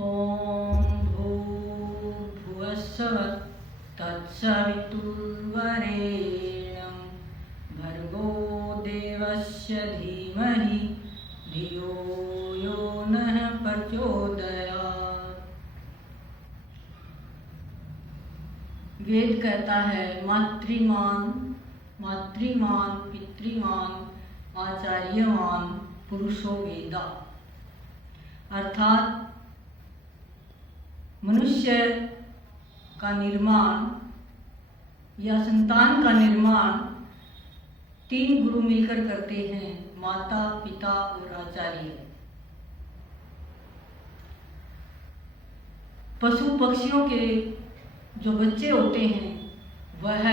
ॐ भूर्भुवस्सुः तत्सवितुर्वरेण्यं भर्गो देवस्य धीमहि धियो यो नः प्रचोदयात्। वेद कहता है मातृमान पितृमान आचार्यमान पुरुषो वेदा, अर्थात मनुष्य का निर्माण या संतान का निर्माण तीन गुरु मिलकर करते हैं, माता पिता और आचार्य। पशु पक्षियों के जो बच्चे होते हैं वह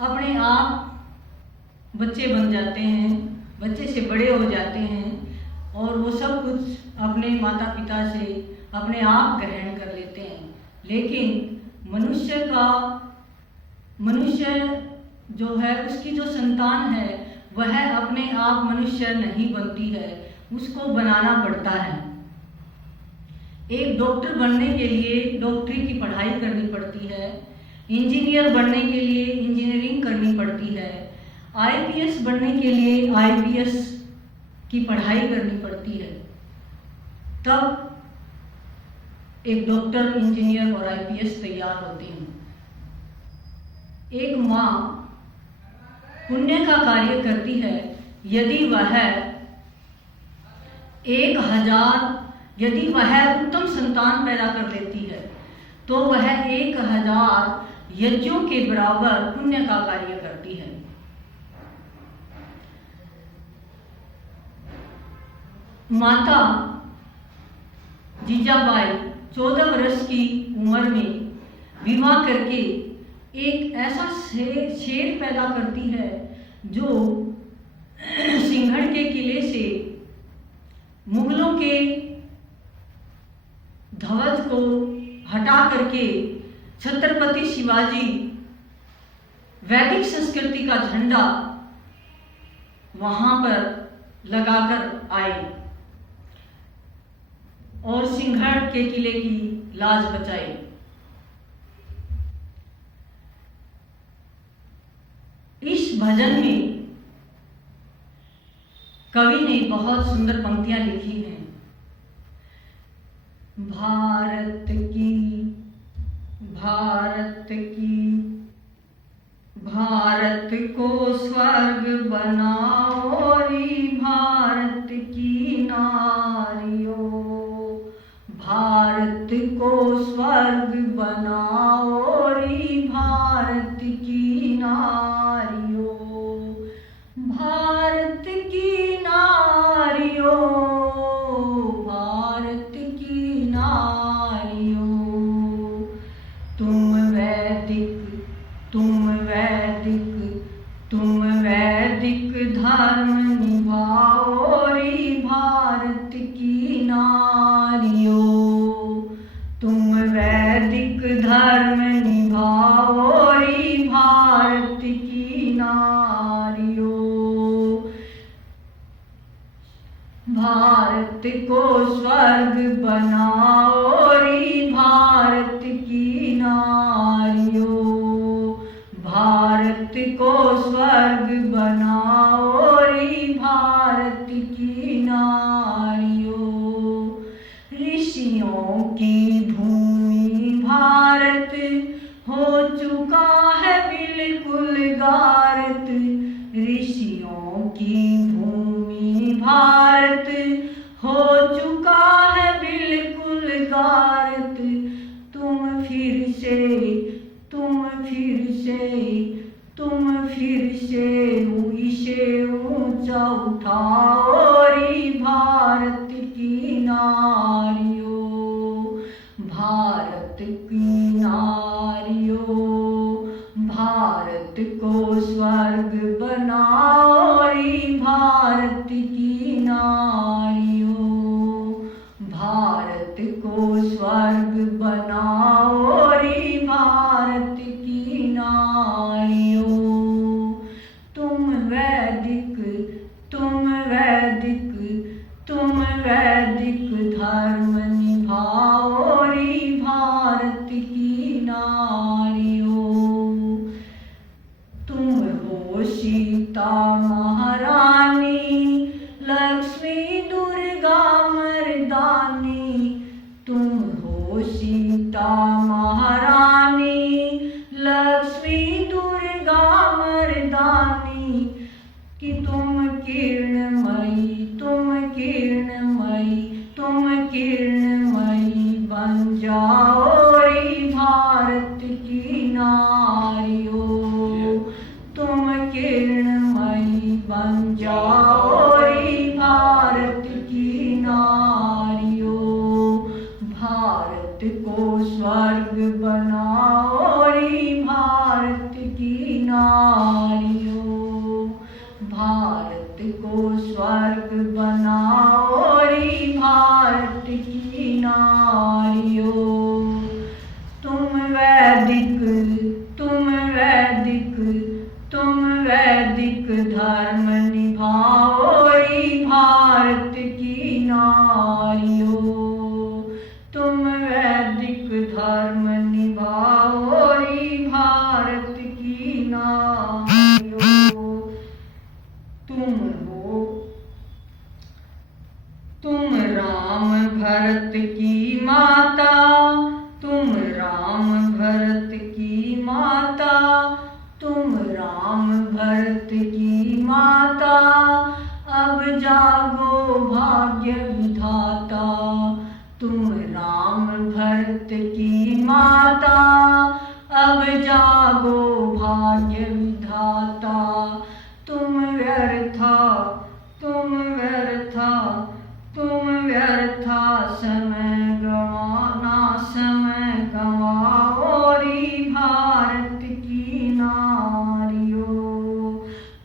अपने आप बच्चे बन जाते हैं, बच्चे से बड़े हो जाते हैं और वो सब कुछ अपने माता पिता से अपने आप ग्रहण कर लेते हैं। लेकिन मनुष्य जो है उसकी जो संतान है वह अपने आप मनुष्य नहीं बनती है, उसको बनाना पड़ता है। एक डॉक्टर बनने के लिए डॉक्टरी की पढ़ाई करनी पड़ती है, इंजीनियर बनने के लिए इंजीनियरिंग करनी पड़ती है, आईपीएस बनने के लिए आईपीएस की पढ़ाई करनी पड़ती है, तब एक डॉक्टर, इंजीनियर और आईपीएस तैयार होते हैं। एक माँ पुण्य का कार्य करती है, यदि वह उत्तम संतान पैदा कर लेती है तो वह 1000 यज्ञों के बराबर पुण्य का कार्य करती है। माता जीजाबाई 14 वर्ष की उम्र में विवाह करके एक ऐसा शेर पैदा करती है जो सिंहड़ के किले से मुगलों के ध्वज को हटा करके छत्रपति शिवाजी वैदिक संस्कृति का झंडा वहां पर लगाकर आए और सिंहड़ के किले की लाज बचाई। इस भजन में कवि ने बहुत सुंदर पंक्तियां लिखी हैं। भारत को स्वर्ग बनाओ री भारत की नारियों, भारत को स्वर्ग बनाओ री भारत की नारियों, भारत की नारियों, भारत की नारियों। तुम वैदिक धर्म निभाओ री भारत की नारियों, तुम वैदिक धर्म निभाओ री भारत की नारियों। भारत को स्वर्ग बनाओ री भारत की नारियों, भारत को स्वर्ग बनाओ री भारत की नारियों। ऋषियों की भूमि भारत हो चुका है बिल्कुल गारत, ऋषियों की भूमि भारत हो चुका है बिल्कुल गारत। तुम फिर से इसे ऊंचा उठाओ री भारत की नारियों, भारत की नारियों। भारत को स्वर्ग बनाओ री भारत की नारियों, भारत को स्वर्ग बनाओ री भारत की नारियों। तुम वैदिक धर्म तुम हो सीता महारानी, लक्ष्मी दुर्गा मर्दानी। तुम हो सीता महारानी, लक्ष्मी दुर्गा मर्दानी। कि तुम किरणमयी, तुम किरणमयी, तुम किरणमयी बन जाओ रे भारत की नारियों। तुम किरणमयी बन जाओ रे भारत की नारियों। भारत को स्वर्ग बनाओ रे भारत की नारियों। भारत को स्वर्ग बनाओ रे भारत की नारियों। तुम वैदिक, तुम वैदिक, तुम वैदिक धर्म निभाओ रे भारत की नारियों। तुम वैदिक धर्म निभाओ रे भारत की नारियों। तुम हो, तुम राम भरत की माता, तुम राम भरत की माता, तुम राम भरत की माता। अब जागो भाग्य विधाता, तुम राम भरत की माता। अब जागो भाग्य विधाता। तुम व्यर्था, तुम व्यर्था, तुम व्यर्था समय गंवाना, समय गंवाओ रे भारत की नारियों।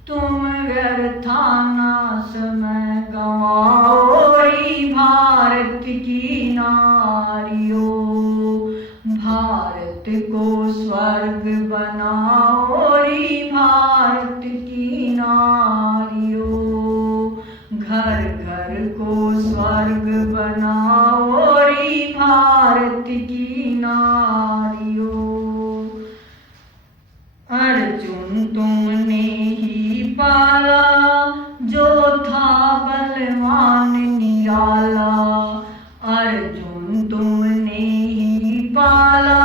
तुम व्यर्था ना समय गंवाओ रे भारत की नारियों। भारत को स्वर्ग बनाओ रे भारत की नारियों। घर घर को स्वर्ग बनाओ रे भारत की नारियों। अर्जुन तुमने ही पाला, जो था बलवान निराला। अर्जुन तुमने ही पाला,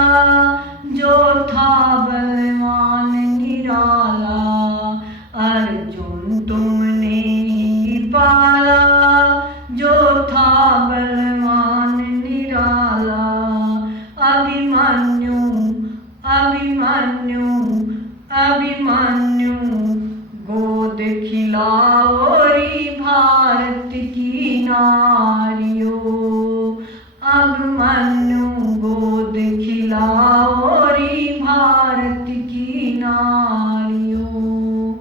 जो था बलवान निराला। अर्जुन तुमने ही पाला, जो था बलवान निराला। अभिमन्यु, अभिमन्यु, अभिमन्यु गोद खिलाओ रे भारत की नारियों। अभिमन्यु गोद खिलाओ रे भारत की नारियों।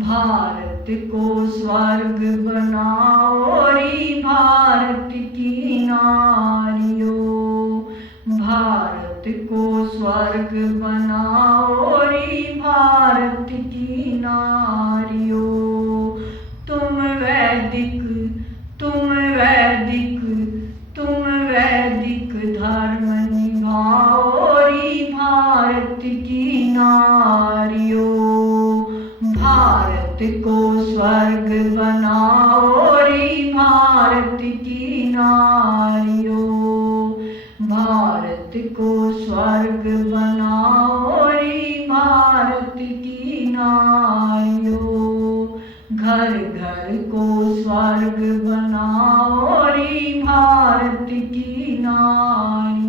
भारत को स्वर्ग बनाओ रे भारत की नारियों। भारत को स्वर्ग बनाओ रे भारत की नारियों। तुम वैदिक, तुम वैदिक, तुम वैदिक धर्म निभाओ रे भारत की नारियों। भारत को स्वर्ग बनाओ रे भारत की नारियों। भारत को स्वर्ग बनाओ रे भारत की नारियों। घर घर को स्वर्ग बनाओ रे भारत की नारियों।